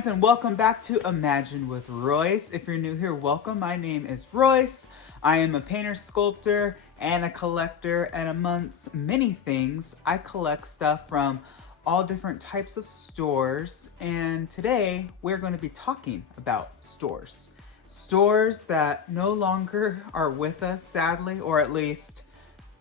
friends, and welcome back to Imagine with Royce. If you're new here, welcome. My name is Royce. I am a painter, sculptor, and a collector, and amongst many things, I collect stuff from all different types of stores, and today we're going to be talking about stores. Stores that no longer are with us, sadly, or at least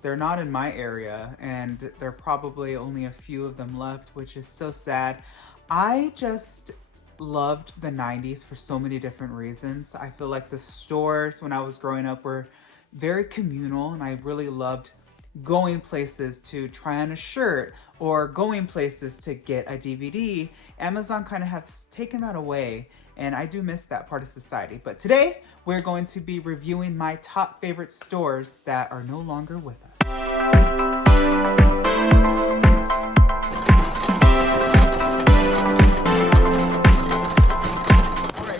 they're not in my area, and there are probably only a few of them left, which is so sad. I just loved the 90s for so many different reasons. I feel like the stores when I was growing up were very communal, and I really loved going places to try on a shirt or going places to get a DVD. Amazon kind of has taken that away, and I do miss that part of society. But today we're going to be reviewing my top favorite stores that are no longer with us.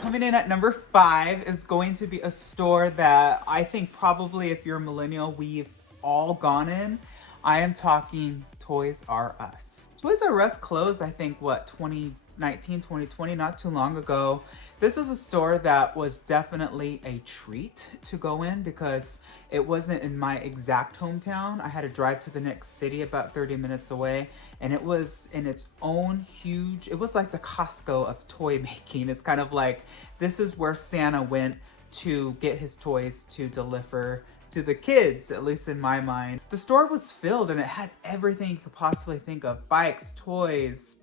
Coming in at number 5 is going to be a store that I think probably if you're a millennial, we've all gone in. I am talking Toys R Us. Toys R Us closed, I think, 2019, 2020, not too long ago. This is a store that was definitely a treat to go in because it wasn't in my exact hometown. I had to drive to the next city about 30 minutes away, and it was in its own huge, it was like the Costco of toy making. It's kind of like, this is where Santa went to get his toys to deliver to the kids, at least in my mind. The store was filled and it had everything you could possibly think of. Bikes, toys,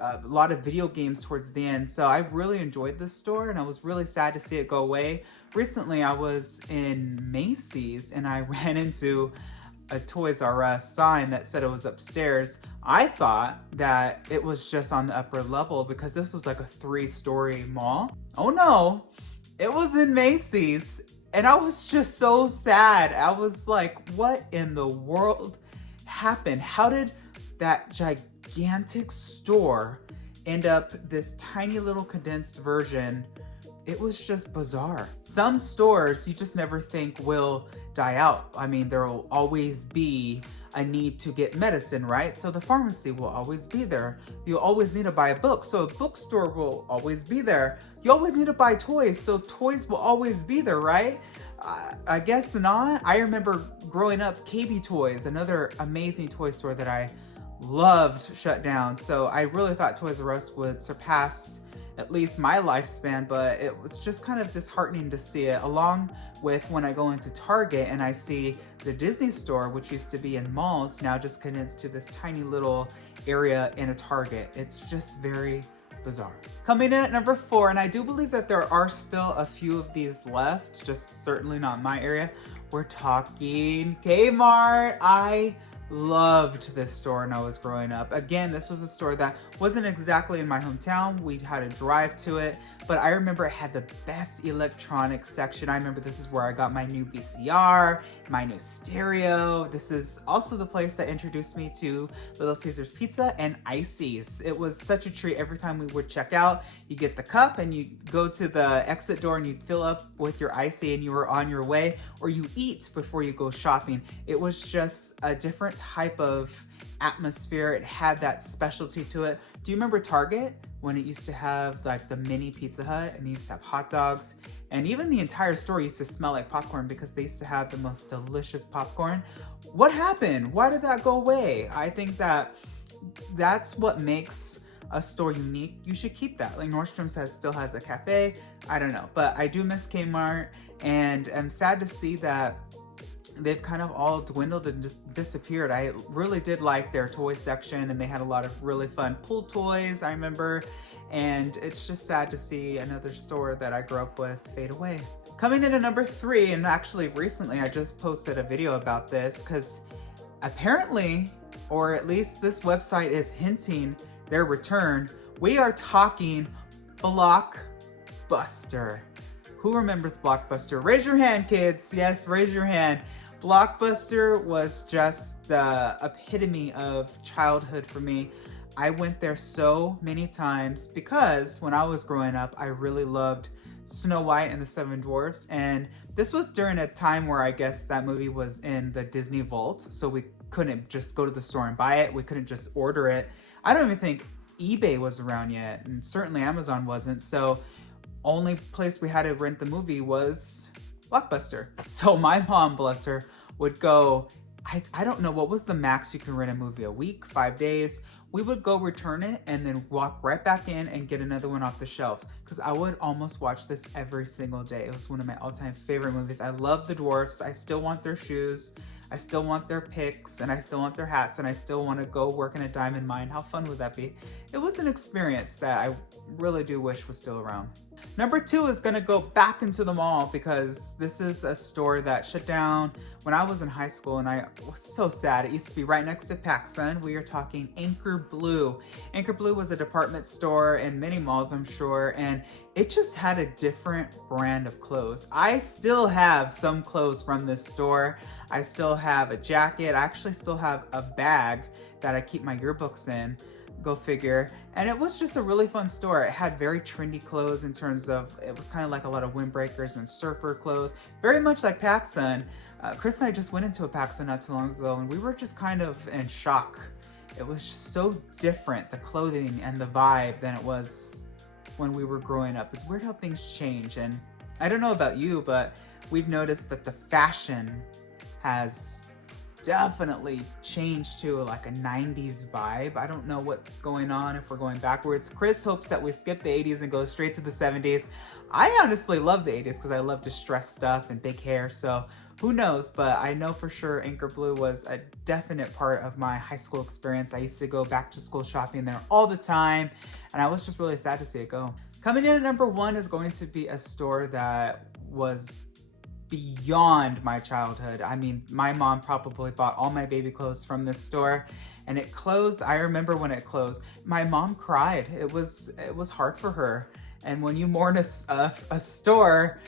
a lot of video games towards the end. So I really enjoyed this store and I was really sad to see it go away. Recently I was in Macy's and I ran into a Toys R Us sign that said it was upstairs. I thought that it was just on the upper level because this was like a 3-story mall. Oh no, it was in Macy's. And I was just so sad. I was like, what in the world happened? How did that gigantic store end up this tiny little condensed version? It was just bizarre. Some stores you just never think will die out. I mean, there will always be a need to get medicine, right? So the pharmacy will always be there. You'll always need to buy a book, so a bookstore will always be there. You always need to buy toys, so toys will always be there, right? I guess not. I remember growing up, KB Toys, another amazing toy store that I loved, shut down. So I really thought Toys R Us would surpass at least my lifespan, but it was just kind of disheartening to see it, along with when I go into Target and I see the Disney store, which used to be in malls, now just condensed to this tiny little area in a Target. It's just very bizarre. Coming in at number 4, and I do believe that there are still a few of these left, just certainly not in my area. We're talking Kmart. I loved this store when I was growing up. Again, this was a store that wasn't exactly in my hometown. We had to drive to it, but I remember it had the best electronics section. I remember this is where I got my new VCR, my new stereo. This is also the place that introduced me to Little Caesars Pizza and ices. It was such a treat every time we would check out. You get the cup and you go to the exit door and you fill up with your icy and you were on your way, or you eat before you go shopping. It was just a different type of atmosphere. It had that specialty to it. Do you remember Target when it used to have like the mini Pizza Hut and used to have hot dogs, and even the entire store used to smell like popcorn because they used to have the most delicious popcorn? What happened? Why did that go away? I think that that's what makes a store unique. You should keep that. Like Nordstrom's still has a cafe. I don't know, but I do miss Kmart, and I'm sad to see that they've kind of all dwindled and just disappeared. I really did like their toy section, and they had a lot of really fun pool toys, I remember, and it's just sad to see another store that I grew up with fade away. Coming in at number 3, and actually recently I just posted a video about this because apparently, or at least this website is hinting their return. We are talking Blockbuster. Who remembers Blockbuster? Raise your hand, kids. Yes, raise your hand. Blockbuster was just the epitome of childhood for me. I went there so many times because when I was growing up, I really loved Snow White and the Seven Dwarfs, and this was during a time where I guess that movie was in the Disney Vault, so we couldn't just go to the store and buy it. We couldn't just order it. I don't even think eBay was around yet, and certainly Amazon wasn't. So only place we had to rent the movie was Blockbuster. So my mom, bless her, would go, I don't know, what was the max you can rent a movie? A week, 5 days? We would go return it and then walk right back in and get another one off the shelves, because I would almost watch this every single day. It was one of my all-time favorite movies. I love the dwarfs. I still want their shoes. I still want their picks, and I still want their hats, and I still want to go work in a diamond mine. How fun would that be? It was an experience that I really do wish was still around. Number 2 is gonna go back into the mall, because this is a store that shut down when I was in high school, and I was so sad. It used to be right next to PacSun. We are talking Anchor Blue. Anchor Blue was a department store in many malls, I'm sure, and it just had a different brand of clothes. I still have some clothes from this store. I still have a jacket. I actually still have a bag that I keep my yearbooks in. Go figure. And it was just a really fun store. It had very trendy clothes in terms of, it was kind of like a lot of windbreakers and surfer clothes, very much like PacSun. Chris and I just went into a PacSun not too long ago, and we were just kind of in shock. It was just so different, the clothing and the vibe, than it was when we were growing up. It's weird how things change, and I don't know about you, but we've noticed that the fashion has definitely changed to like a 90s vibe. I don't know what's going on, if we're going backwards. Chris hopes that we skip the 80s and go straight to the 70s. I honestly love the 80s because I love distressed stuff and big hair, so who knows, but I know for sure Anchor Blue was a definite part of my high school experience. I used to go back to school shopping there all the time, and I was just really sad to see it go. Coming in at number 1 is going to be a store that was beyond my childhood. I mean, my mom probably bought all my baby clothes from this store, and it closed. I remember when it closed. My mom cried. It was hard for her. And when you mourn a store,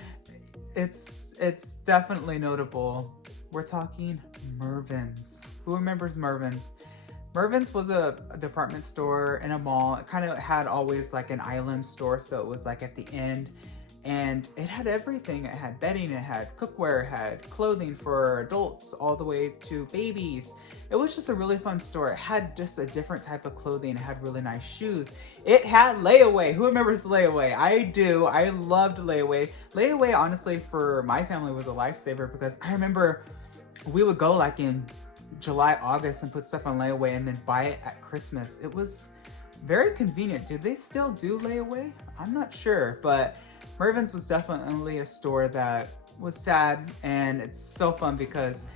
it's definitely notable. We're talking Mervyns. Who remembers Mervyns? Mervyns was a department store in a mall. It kind of had always like an island store, so it was like at the end. And it had everything. It had bedding, it had cookware, it had clothing for adults all the way to babies. It was just a really fun store. It had just a different type of clothing. It had really nice shoes. It had layaway. Who remembers layaway? I do. I loved layaway. Layaway, honestly, for my family was a lifesaver, because I remember we would go like in July, August and put stuff on layaway and then buy it at Christmas. It was very convenient. Do they still do layaway? I'm not sure, but Mervyns was definitely a store that was sad, and it's so fun because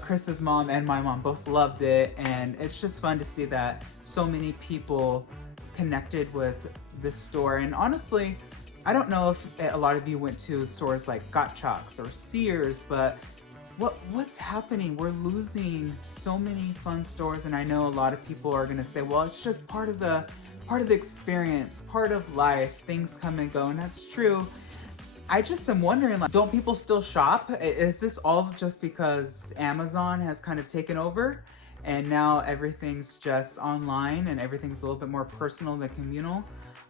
Chris's mom and my mom both loved it, and it's just fun to see that so many people connected with this store. And honestly, I don't know if a lot of you went to stores like Gottschalk's or Sears, but what's happening? We're losing so many fun stores, and I know a lot of people are gonna say, well, it's just part of the experience, part of life, things come and go, and that's true. I just am wondering, like, don't people still shop? Is this all just because Amazon has kind of taken over and now everything's just online and everything's a little bit more personal than communal?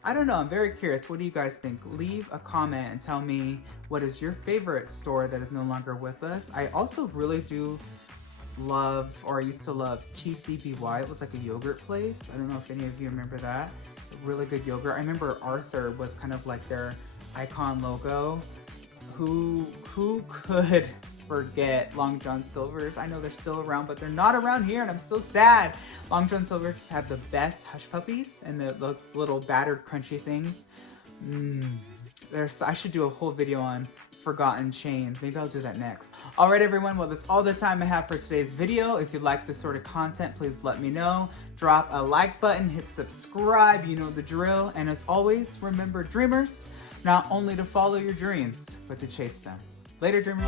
I don't know, I'm very curious. What do you guys think? Leave a comment and tell me, what is your favorite store that is no longer with us? I also really do love, or I used to love, TCBY. It was like a yogurt place. I don't know if any of you remember that. Really good yogurt. I remember Arthur was kind of like their icon logo. Who could forget Long John Silver's? I know they're still around, but they're not around here, and I'm so sad. Long John Silver's have the best hush puppies and those little battered crunchy things. I should do a whole video on forgotten chains. Maybe I'll do that next. All right, everyone. Well, that's all the time I have for today's video. If you like this sort of content, please let me know. Drop a like button, hit subscribe. You know the drill. And as always, remember, dreamers, not only to follow your dreams, but to chase them. Later, dreamers.